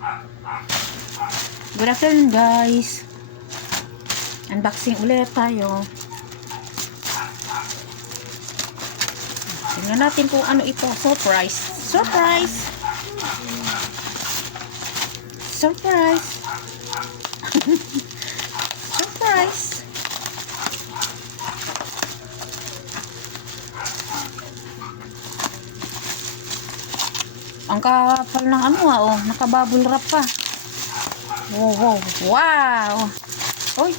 Good afternoon guys. Unboxing ulit tayo. Tingnan natin kung ano ito. Surprise. Surprise. Surprise. Surprise. Ang kapal ng ano oh, nakabubble wrap pa. Wow, wow, wow. Oy.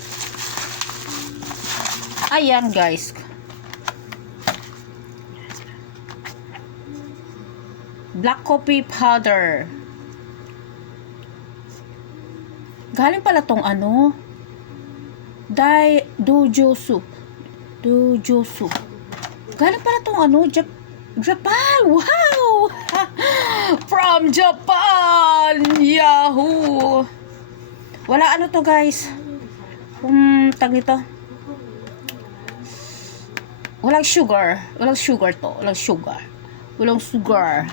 Ayan guys. Black coffee powder. Galing pala tong ano. Dojosu. Galing pala tong ano, Japan. Wow! From Japan. Yahoo! Wala ano to guys. Tag nito. Walang sugar. Walang sugar to. Walang sugar. Walang sugar.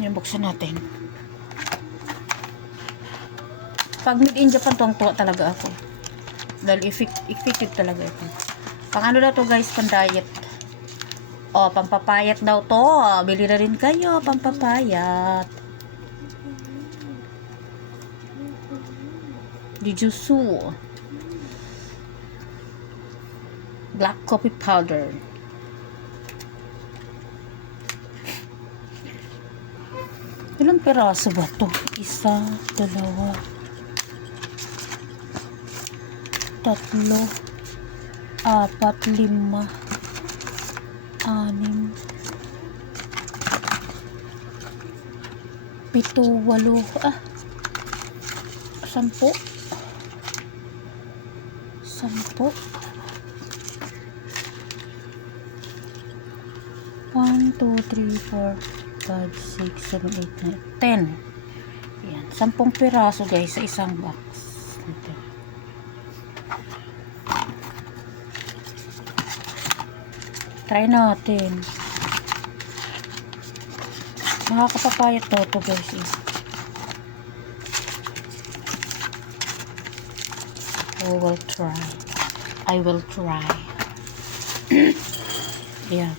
Yan, buksan natin. Pag made in Japan, tuwang-tuwa talaga ako. Dahil effective talaga ito. Pang ano daw to guys, pang diet. O, pampapayat daw to. Bili na rin kayo, pampapayat. Dijusu. Black coffee powder. Ilang peraso ba to? 1, 2, 3, 4, 5, 6, 7, 8, 10. 1, 2, 3, 4, 5, 6, 7, 8, 9, 10. Ayan, 10 piraso guys sa isang box. Ito. Try natin. Makakapapayat to guys eh. I will try. Ayan.